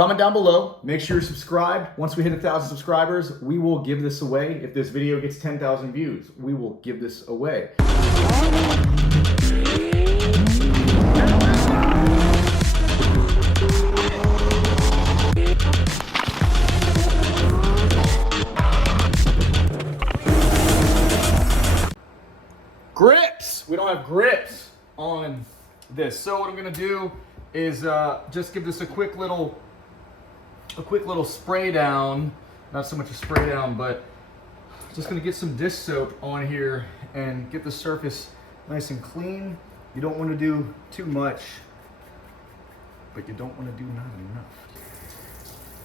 Comment down below. Make sure you're subscribed. Once we hit 1,000 subscribers, we will give this away. If this video gets 10,000 views, we will give this away. Grips! We don't have grips on this. So what I'm gonna do is just give this a quick little spray down. Not so much a spray down, but just gonna get some dish soap on here and get the surface nice and clean. You don't want to do too much, but you don't want to do not enough.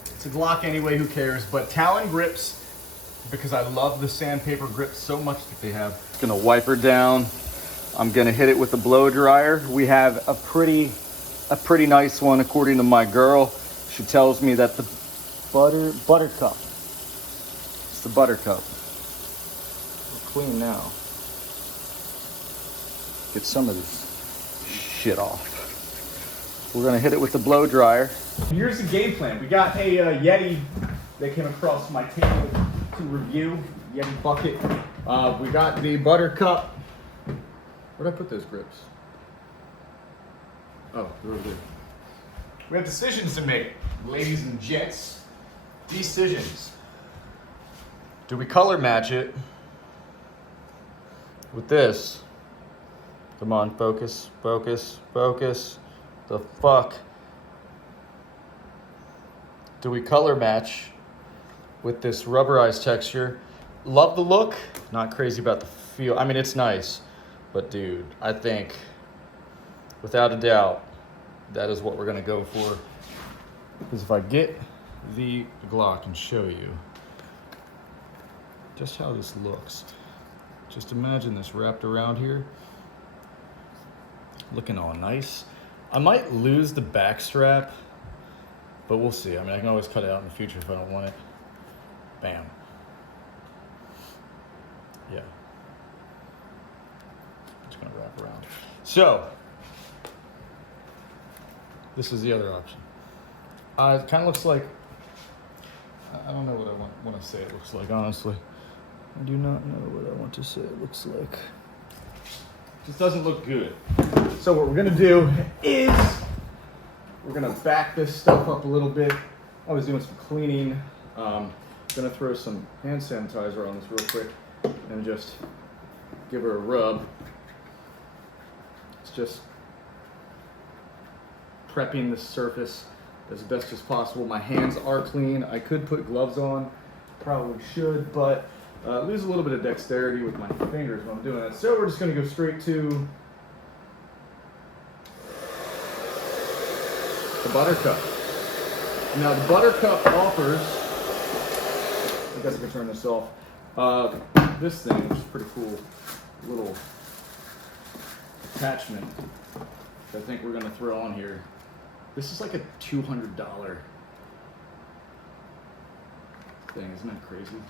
It's a Glock anyway, who cares? But Talon grips, because I love the sandpaper grips so much that they have. Gonna wipe her down. I'm gonna hit it with a blow dryer. We have a pretty nice one, according to my girl. She tells me that the buttercup. It's the buttercup. We're clean now. Get some of this shit off. We're gonna hit it with the blow dryer. Here's the game plan. We got a Yeti that came across my table to review. Yeti bucket. We got the buttercup. Where'd I put those grips? Oh, they're over there. We have decisions to make, ladies and gents. Decisions. Do we color match it with this? Come on, focus, focus, focus. The fuck? Do we color match with this rubberized texture? Love the look, not crazy about the feel. I mean, it's nice, but dude, I think without a doubt, that is what we're gonna go for. Because if I get the Glock and show you just how this looks, just imagine this wrapped around here, looking all nice. I might lose the back strap, but we'll see. I mean, I can always cut it out in the future if I don't want it. Bam. Yeah. Just gonna wrap around. So, this is the other option. It kind of looks like, I don't know what I want to say it looks like, honestly. I do not know what I want to say it looks like. It just doesn't look good. So what we're gonna do is, we're gonna back this stuff up a little bit. I was doing some cleaning. Gonna throw some hand sanitizer on this real quick and just give her a rub. It's just prepping the surface as best as possible. My hands are clean. I could put gloves on, probably should, but lose a little bit of dexterity with my fingers when I'm doing that. So we're just gonna go straight to the buttercup. Now the buttercup offers, I guess I can turn this off, this thing, which is pretty cool, little attachment that I think we're gonna throw on here. This is like a $200 thing, isn't that crazy?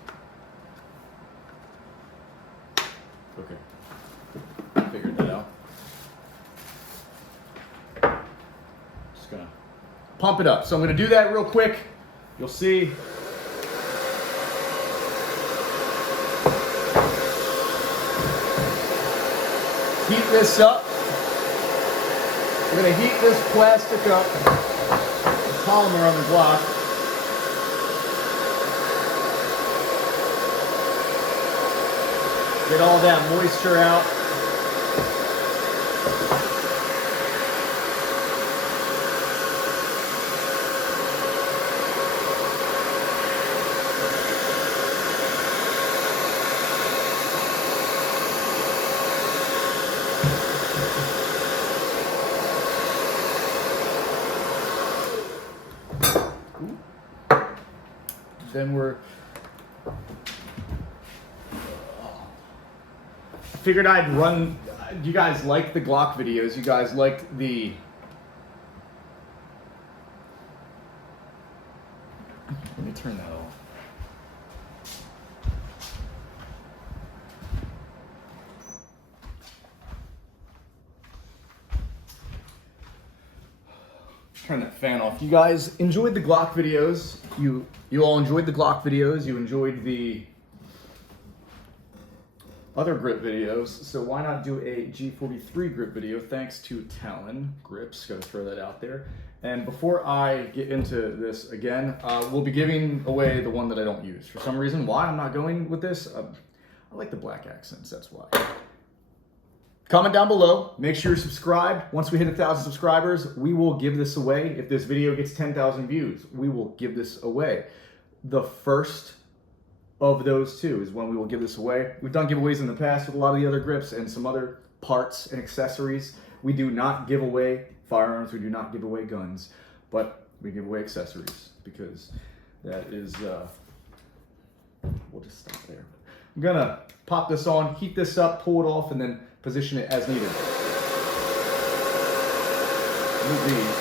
Okay, I figured that out. Just gonna pump it up. So I'm gonna do that real quick. You'll see. Heat this up. We're gonna heat this plastic up, the polymer on the Glock. Get all that moisture out. Then we're, figured I'd run, you guys like the Glock videos, you guys liked the, let me turn that off. turn that fan off. You guys enjoyed the Glock videos. You all enjoyed the Glock videos. You enjoyed the other grip videos. So why not do a G43 grip video? Thanks to Talon Grips. Gotta throw that out there. And before I get into this again, we'll be giving away the one that I don't use. For some reason, why I'm not going with this, I like the black accents, that's why. Comment down below, make sure you're subscribed. Once we hit 1,000 subscribers, we will give this away. If this video gets 10,000 views, we will give this away. The first of those two is when we will give this away. We've done giveaways in the past with a lot of the other grips and some other parts and accessories. We do not give away firearms, we do not give away guns, but we give away accessories because that is, we'll just stop there. I'm gonna pop this on, heat this up, pull it off, and then position it as needed. Move these.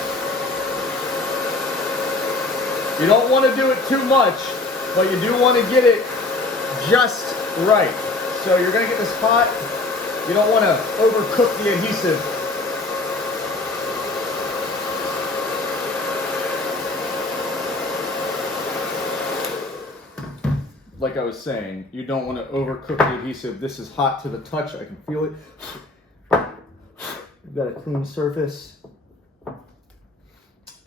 You don't want to do it too much, but you do want to get it just right. So you're gonna get this hot. You don't want to overcook the adhesive. Like I was saying, you don't want to overcook the adhesive. This is hot to the touch. I can feel it. We've got a clean surface.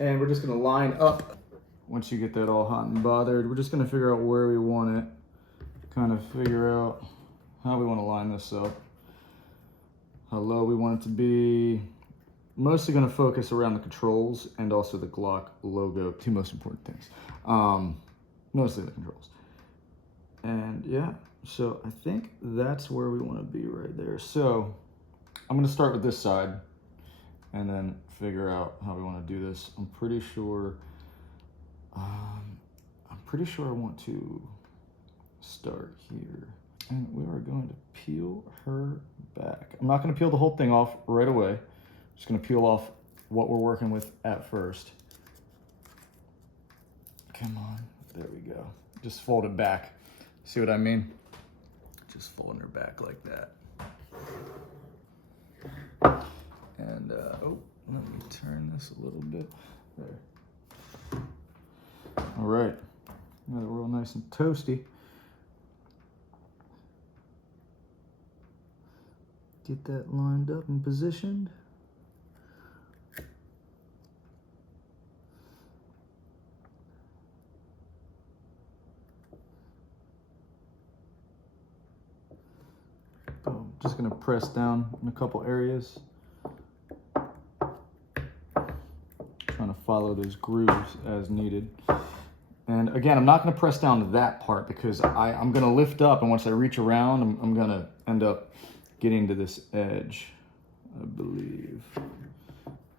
And we're just going to line up. Once you get that all hot and bothered, we're just going to figure out where we want it. Kind of figure out how we want to line this up. How low we want it to be. Mostly going to focus around the controls and also the Glock logo. Two most important things. Mostly the controls. And yeah, so I think that's where we want to be right there. So I'm going to start with this side and then figure out how we want to do this. I'm pretty sure I want to start here. And we are going to peel her back. I'm not going to peel the whole thing off right away. I'm just going to peel off what we're working with at first. Come on, there we go. Just fold it back. See what I mean? Just folding her back like that. And, oh, let me turn this a little bit. There. All right. Got it real nice and toasty. Get that lined up and positioned. Just gonna press down in a couple areas. Trying to follow those grooves as needed. And again, I'm not gonna press down to that part because I'm gonna lift up, and once I reach around, I'm gonna end up getting to this edge, I believe.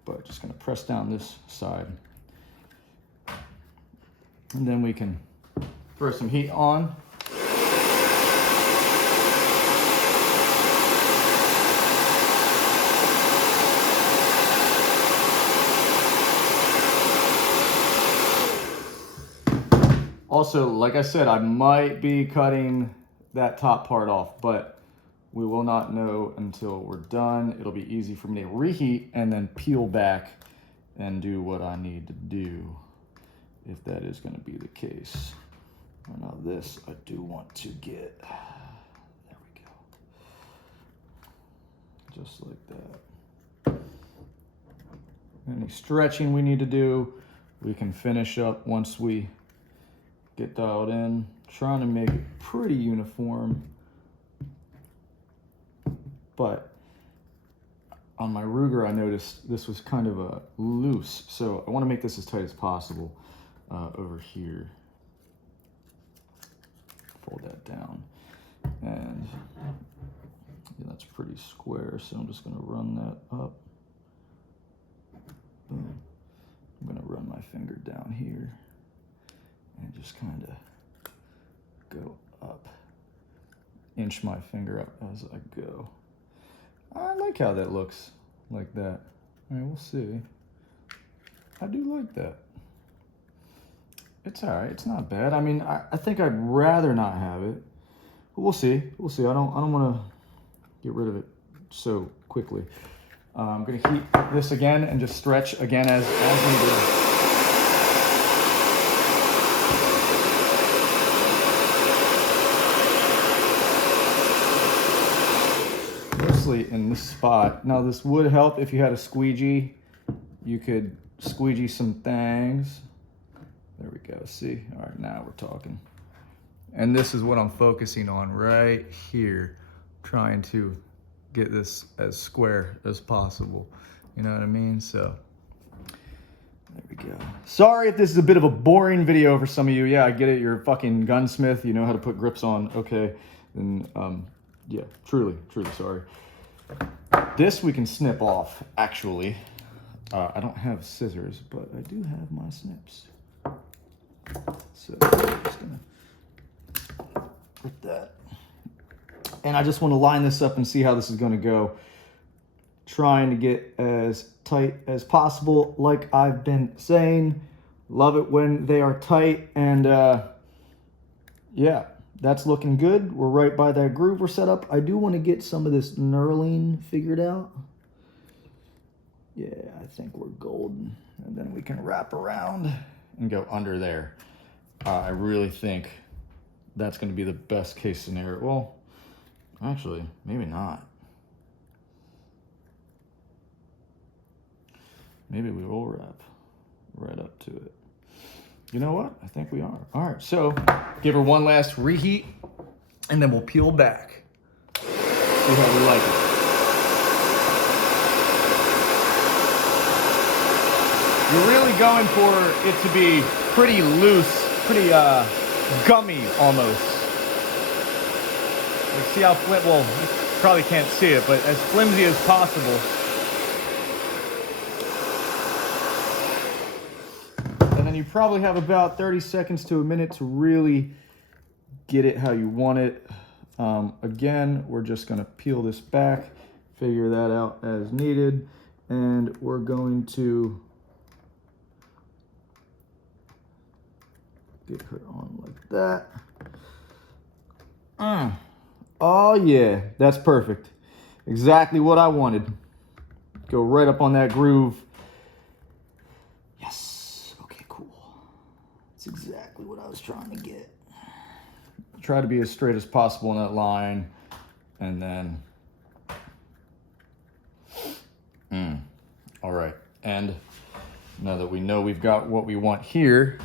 But just gonna press down this side. And then we can throw some heat on. Also, like I said, I might be cutting that top part off, but we will not know until we're done. It'll be easy for me to reheat and then peel back and do what I need to do, if that is going to be the case. Now this, I do want to get, there we go, just like that. Any stretching we need to do, we can finish up once we get dialed in. Trying to make it pretty uniform, but on my Luger I noticed this was kind of a loose, so I want to make this as tight as possible over here. Fold that down, and yeah, that's pretty square, so I'm just going to run that up. Boom. I'm going to run my finger down here and just kind of go up, inch my finger up as I go. I like how that looks like that. I mean, we'll see. I do like that. It's all right. It's not bad. I mean, I think I'd rather not have it, but we'll see. We'll see. I don't want to get rid of it so quickly. I'm gonna heat this again and just stretch again as needed. Mostly in this spot. Now this would help if you had a squeegee. You could squeegee some things. There we go, see? All right, now we're talking. And this is what I'm focusing on right here, trying to get this as square as possible. You know what I mean? So, there we go. Sorry if this is a bit of a boring video for some of you. Yeah, I get it, you're a fucking gunsmith, you know how to put grips on, okay. And yeah, truly sorry. This we can snip off, actually. I don't have scissors, but I do have my snips. So I'm just gonna put that. And I just want to line this up and see how this is going to go. Trying to get as tight as possible, like I've been saying. Love it when they are tight. And yeah, that's looking good. We're right by that groove we're set up. I do want to get some of this knurling figured out. Yeah, I think we're golden. And then we can wrap around and go under there. I really think that's going to be the best case scenario. Well, actually, maybe not. Maybe we will wrap right up to it. You know what? I think we are. All right, so give her one last reheat, and then we'll peel back. See how we like it. You're really going for it to be pretty loose, pretty gummy almost. Like, see how well, you probably can't see it, but as flimsy as possible. And then you probably have about 30 seconds to a minute to really get it how you want it. Again, we're just gonna peel this back, figure that out as needed, and we're going to get her on like that. Oh yeah, that's perfect. Exactly what I wanted. Go right up on that groove. Yes, okay, cool. That's exactly what I was trying to get. Try to be as straight as possible in that line, and then, all right. And now that we know we've got what we want here,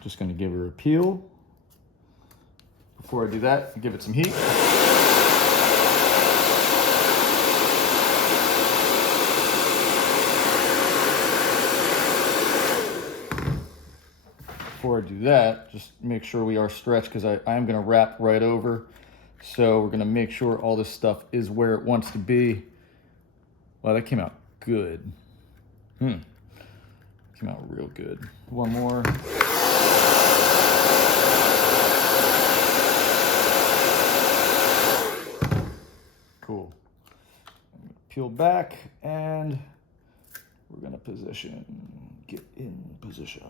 just going to give her a peel. Before I do that, give it some heat. Before I do that, just make sure we are stretched, because I am going to wrap right over. So we're going to make sure all this stuff is where it wants to be. Wow, that came out good. Came out real good. One more. Cool. I'm gonna peel back, and we're gonna position, get in position.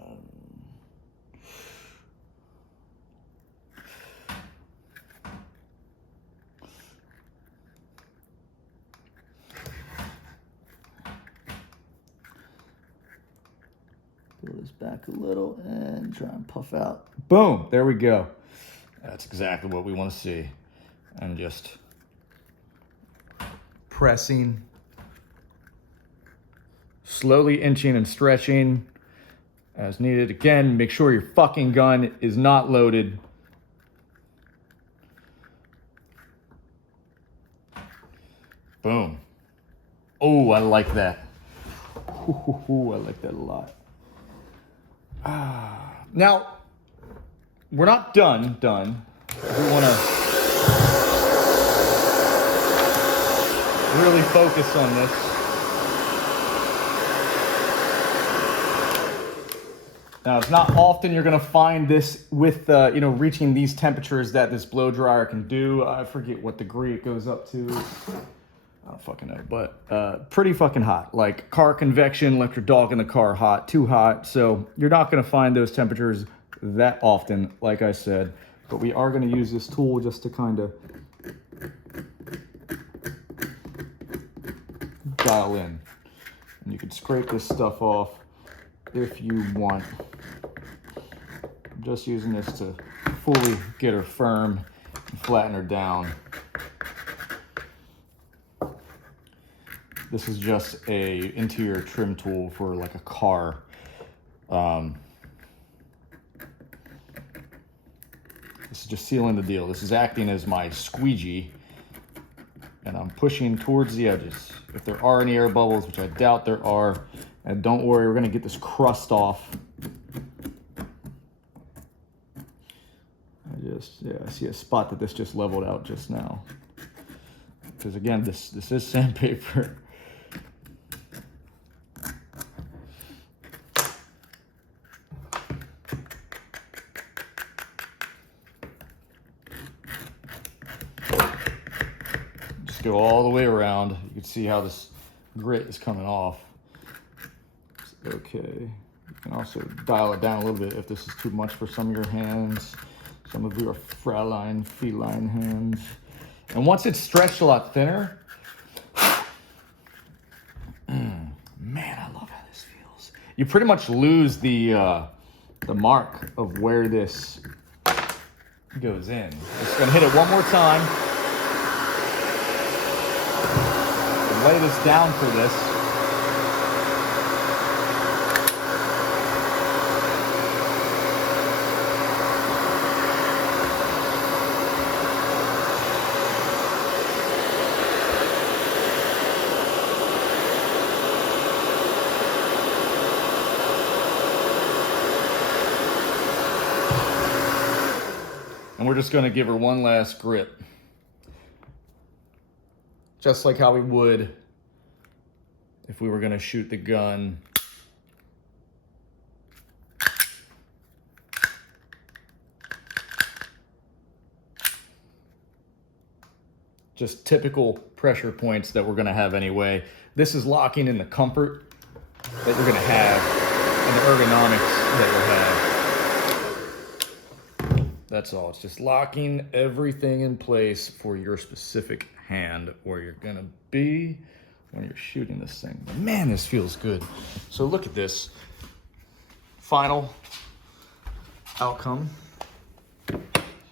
Pull this back a little and try and puff out. Boom, there we go. That's exactly what we want to see. And just pressing, slowly inching and stretching as needed. Again, make sure your fucking gun is not loaded. Boom. Oh, I like that. Ooh, I like that a lot. Now, we're not done. We want to really focus on this. Now, it's not often you're going to find this with, reaching these temperatures that this blow dryer can do. I forget what degree it goes up to. I don't fucking know, but pretty fucking hot. Like car convection, left your dog in the car hot, too hot. So you're not going to find those temperatures that often, like I said, but we are going to use this tool just to kind of dial in. And you can scrape this stuff off if you want. I'm just using this to fully get her firm and flatten her down. This is just a interior trim tool for like a car. This is just sealing the deal. This is acting as my squeegee, and I'm pushing towards the edges. If there are any air bubbles, which I doubt there are, and don't worry, we're gonna get this crust off. I see a spot that this just leveled out just now. Because again, this is sandpaper. Just go all the way around. You can see how this grit is coming off. Okay. You can also dial it down a little bit if this is too much for some of your hands. Some of your feline hands. And once it's stretched a lot thinner, man, I love how this feels. You pretty much lose the mark of where this goes in. Just gonna hit it one more time. And lay this down for this. And we're just gonna give her one last grip. Just like how we would if we were gonna shoot the gun. Just typical pressure points that we're gonna have anyway. This is locking in the comfort that you're gonna have and the ergonomics that you'll have. That's all. It's just locking everything in place for your specific hand where you're gonna be when you're shooting this thing. But man, this feels good. So look at this final outcome.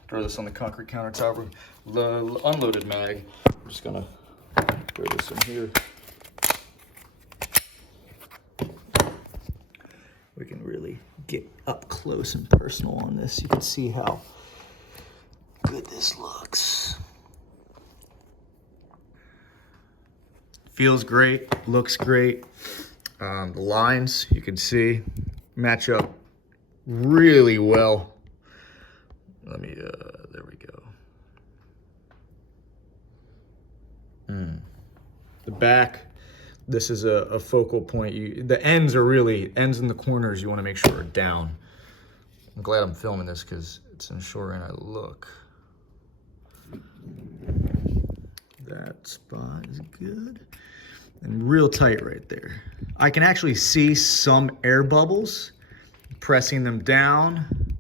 Throw this on the concrete countertop with the unloaded mag. I'm just gonna throw this in here. We can really get up close and personal on this. You can see how good this looks. Feels great, looks great. The lines, you can see, match up really well. Let me, there we go. The back, this is a focal point. The ends are really, ends in the corners you want to make sure are down. I'm glad I'm filming this because it's ensuring I look. That spot is good. And real tight right there. I can actually see some air bubbles, pressing them down.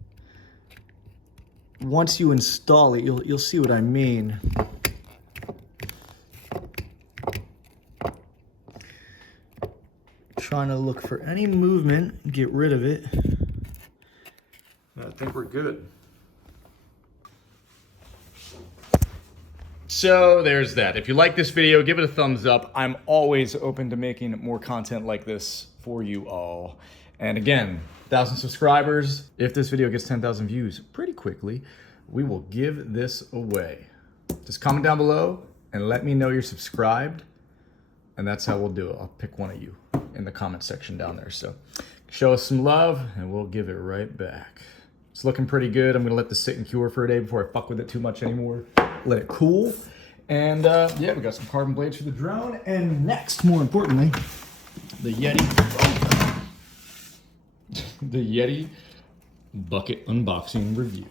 Once you install it, you'll see what I mean. Trying to look for any movement, get rid of it. I think we're good. So there's that. If you like this video, give it a thumbs up. I'm always open to making more content like this for you all. And again, 1,000 subscribers. If this video gets 10,000 views pretty quickly, we will give this away. Just comment down below and let me know you're subscribed. And that's how we'll do it. I'll pick one of you in the comment section down there. So show us some love and we'll give it right back. It's looking pretty good. I'm gonna let this sit and cure for a day before I fuck with it too much anymore. Let it cool. And yeah, we got some carbon blades for the drone. And next, more importantly, the Yeti bucket unboxing review.